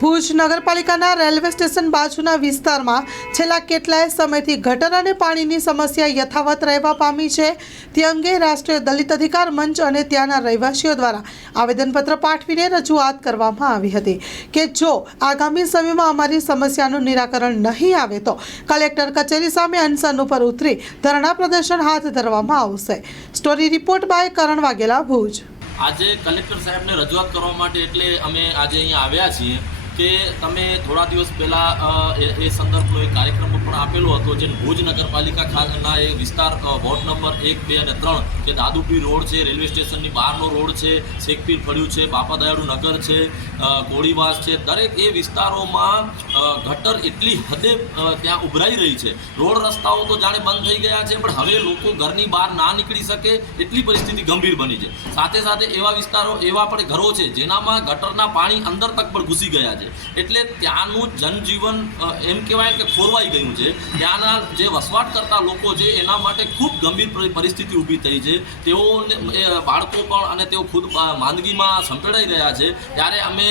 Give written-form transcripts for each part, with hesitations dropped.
ભુજ નગરપાલિકાના railway station બાજુના વિસ્તારમાં છેલ્લા કેટલાય સમયથી ગટર અને પાણીની સમસ્યા યથાવત રહેવા પામી છે। તે અંગે રાષ્ટ્રીય દલિત અધિકાર મંચ અને ત્યાંના રહેવાસીઓ દ્વારા આવેદનપત્ર પાઠવીને રજૂઆત કરવામાં આવી હતી કે જો આગામી સમયમાં અમારી સમસ્યાનું નિરાકરણ નહીં આવે તો કલેક્ટર કચેરી સામે અનશન ઉપર ઉતરી ધરણા પ્રદર્શન હાથ ધરવામાં આવશે। સ્ટોરી રિપોર્ટ બાય કરણ વાઘેલા, ભુજ। આજે કલેક્ટર સાહેબને રજૂઆત કરવા માટે એટલે અમે આજે અહીંયા આવ્યા છીએ કે તમે થોડા દિવસ પહેલાં એ સંદર્ભનો એક કાર્યક્રમ પણ આપેલો હતો, જે ભુજ નગરપાલિકાના એ વિસ્તાર વોર્ડ નંબર 1, 2 અને 3 જે દાદુપીર રોડ છે, રેલવે સ્ટેશનની બહારનો રોડ છે, શેખપીર ફળ્યું છે, બાપાદયાળુ નગર છે, કોળીવાસ છે, દરેક એ વિસ્તારોમાં ગટર એટલી હદે ત્યાં ઉભરાઈ રહી છે। રોડ રસ્તાઓ તો જાણે બંધ થઈ ગયા છે, પણ હવે લોકો ઘરની બહાર ના નીકળી શકે એટલી પરિસ્થિતિ ગંભીર બની છે। સાથે સાથે એવા વિસ્તારો, એવા પણ ઘરો છે જેનામાં ગટરના પાણી અંદર તક પણ ઘૂસી ગયા છે, એટલે ત્યાંનું જનજીવન એમ કહેવાય કે ખોરવાઈ ગયું છે। ત્યાંના જે વસવાટ કરતા લોકો છે એના માટે ખૂબ ગંભીર પરિસ્થિતિ ઊભી થઈ છે। તેઓને બાળકો પણ અને તેઓ ખુદ માંદગીમાં સંપેડાઈ રહ્યા છે। ત્યારે અમે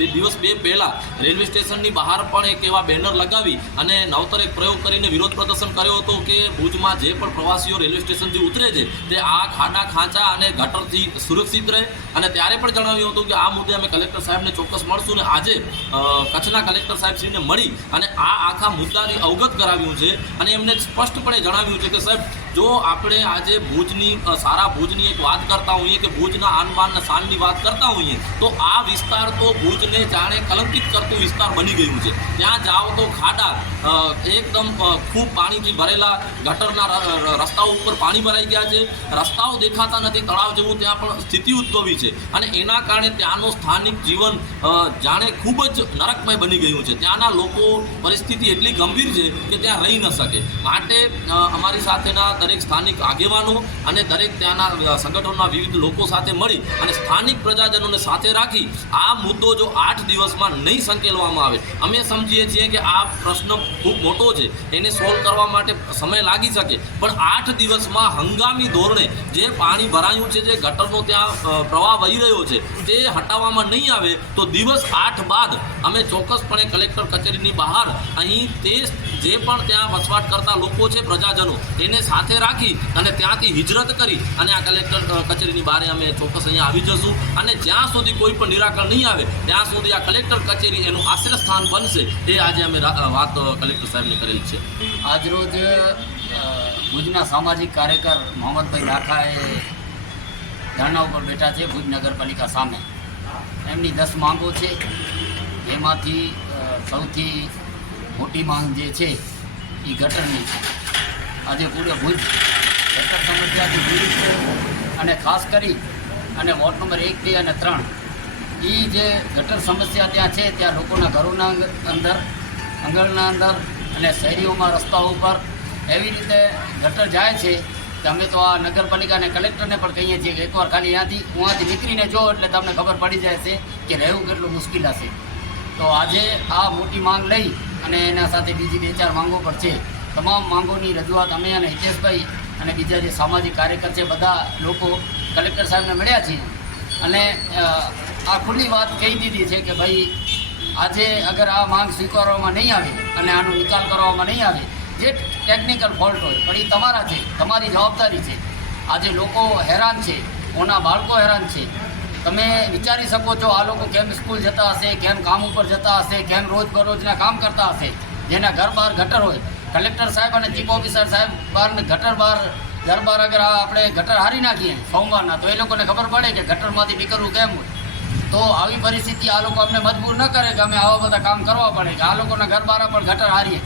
2 દિવસ પહેલાં રેલવે સ્ટેશનની બહાર પણ એક એવા બેનર લગાવી અને નવતર એક પ્રયોગ કરીને વિરોધ પ્રદર્શન કર્યો હતો કે ભુજમાં જે પણ પ્રવાસીઓ રેલવે સ્ટેશનથી ઉતરે છે તે આ ખાડા ખાંચા અને ગટરથી સુરક્ષિત રહે। અને ત્યારે પણ જણાવ્યું હતું કે આ મુદ્દે અમે કલેક્ટર સાહેબને ચોક્કસ મળશું ને આજે કચ્છના કલેક્ટર સાહેબશ્રીને મળી અને આ આખા મુદ્દાની અવગત કરાવ્યું છે અને એમને સ્પષ્ટપણે જણાવ્યું છે કે સાહેબ, જો આપણે આજે ભુજની સારા ભુજની એક વાત કરતા હોઈએ કે ભુજના આનબાન અને શાનની વાત કરતા હોઈએ તો આ વિસ્તાર તો ભુજને જાણે કલંકિત કરતું વિસ્તાર બની ગયું છે। ત્યાં જાઓ તો ખાડા, એકદમ ખૂબ પાણીથી ભરેલા ગટરના રસ્તાઓ ઉપર પાણી ભરાઈ ગયા છે, રસ્તાઓ દેખાતા નથી, તળાવ જેવું ત્યાં પણ સ્થિતિ ઉદ્ભવી છે અને એના કારણે ત્યાંનું સ્થાનિક જીવન જાણે ખૂબ જ નરકમય બની ગયું છે। ત્યાંના લોકો પરિસ્થિતિ એટલી ગંભીર છે કે ત્યાં રહી ન શકે। માટે અમારી સાથેના દરેક સ્થાનિક આગેવાનો અને દરેક ત્યાંના સંગઠનોના વિવિધ લોકો સાથે મળી અને સ્થાનિક પ્રજાજનોને સાથે રાખી આ મુદ્દો જો 8 દિવસમાં નહીં સંકેલવામાં આવે, અમે સમજીએ છીએ કે આ પ્રશ્ન ખૂબ મોટો છે, એને સોલ્વ કરવા માટે સમય લાગી શકે, પણ 8 દિવસમાં હંગામી ધોરણે જે પાણી ભરાયું છે, જે ગટરનો ત્યાં પ્રવાહ વહી રહ્યો છે, તે હટાવવામાં નહીં આવે તો દિવસ 8 બાદ અમે ચોક્કસપણે કલેક્ટર કચેરીની બહાર અહીં તે જે પણ ત્યાં વસવાટ કરતા લોકો છે, પ્રજાજનો, એને સાથે રાખી અને ત્યાંથી હિજરત કરી અને આ કલેક્ટર કચેરીની બહાર અમે ચોક્કસ અહીંયા આવી જશું અને જ્યાં સુધી કોઈ પણ નિરાકરણ નહીં આવે ત્યાં સુધી આ કલેક્ટર કચેરી એનું આશ્રય સ્થાન બનશે। એ આજે અમે વાત કલેક્ટર સાહેબને કરેલી છે। આજરોજ ભુજના સામાજિક કાર્યકર મોહમ્મદભાઈ લાખા એ ધરણા ઉપર બેઠા છે ભુજ નગરપાલિકા સામે। એમની 10 માંગો છે, એમાંથી સૌથી મોટી માંગ જે છે એ ગટરની છે। આજે પૂરે ભુજ ગટર સમસ્યાથી પીડિત છે અને ખાસ કરી અને વોર્ડ નંબર 1, 2 અને 3 એ જે ગટર સમસ્યા ત્યાં છે, ત્યાં લોકોના ઘરોના અંદર, આંગણના અંદર અને શહેરીઓમાં રસ્તાઓ ઉપર એવી રીતે ગટર જાય છે કે અમે તો આ નગરપાલિકા અને કલેક્ટરને પણ કહીએ છીએ કે એકવાર ખાલી અહીંયાથી નીકળીને જો એટલે તમને ખબર પડી જાય છે કે રહેવું કેટલું મુશ્કેલ હશે। તો આજે આ મોટી માંગ લઈ અને એના સાથે બીજી 2-4 માંગો પર છે। તમામ માંગોની રજૂઆત અમે અને હિતેશભાઈ અને બીજા જે સામાજિક કાર્યકર છે બધા લોકો કલેક્ટર સાહેબને મળ્યા છીએ અને આ ખુલ્લી વાત કહી દીધી છે કે ભાઈ આજે અગર આ માંગ સ્વીકારવામાં નહીં આવે અને આનો નિકાલ કરવામાં નહીં આવે, જે ટેકનિકલ ફોલ્ટ હોય પણ એ તમારા છે, તમારી જવાબદારી છે। આજે લોકો હેરાન છે, કોના બાળકો હેરાન છે। તમે વિચારી શકો છો આ લોકો કેમ સ્કૂલ જતા હશે, કેમ કામ ઉપર જતા હશે, કેમ રોજબરોજના કામ કરતા હશે, જેના ઘર બહાર ગટર હોય। કલેક્ટર સાહેબ અને ચીફ ઓફિસર સાહેબ ઘર બહાર અગર આપણે ગટર હારી નાખીએ સોમવારના તો એ લોકોને ખબર પડે કે ગટરમાંથી નીકળવું કેમ હોય। તો આવી પરિસ્થિતિ આ લોકો અમને મજબૂર ન કરે કે અમે આવા બધા કામ કરવા પડે કે આ લોકોના ઘર બહાર પણ ગટર હારીએ।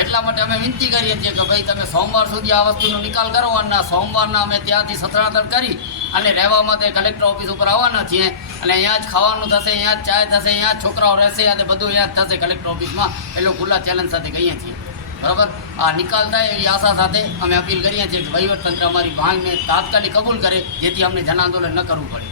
એટલા માટે અમે વિનંતી કરીએ છીએ કે ભાઈ તમે સોમવાર સુધી આ વસ્તુનો નિકાલ કરો અને સોમવારના અમે ત્યાંથી સત્રાંતર કરી અને રહેવા માટે કલેક્ટર ઓફિસ ઉપર આવવાના છીએ અને અહીંયા જ ખાવાનું થશે, અહીંયા જ ચાય થશે, અહીંયા જ છોકરાઓ રહેશે અને બધું અહીંયા જ થશે કલેક્ટર ઓફિસમાં। એ લોકો ખુલ્લા ચેલેન્જ સાથે કહીએ છીએ, બરાબર। આ નિકાલ થાય એવી આશા સાથે અમે અપીલ કરીએ છીએ કે વહીવટતંત્ર અમારી માંગને તાત્કાલિક કબૂલ કરે, જેથી અમને જન આંદોલન ન કરવું પડે।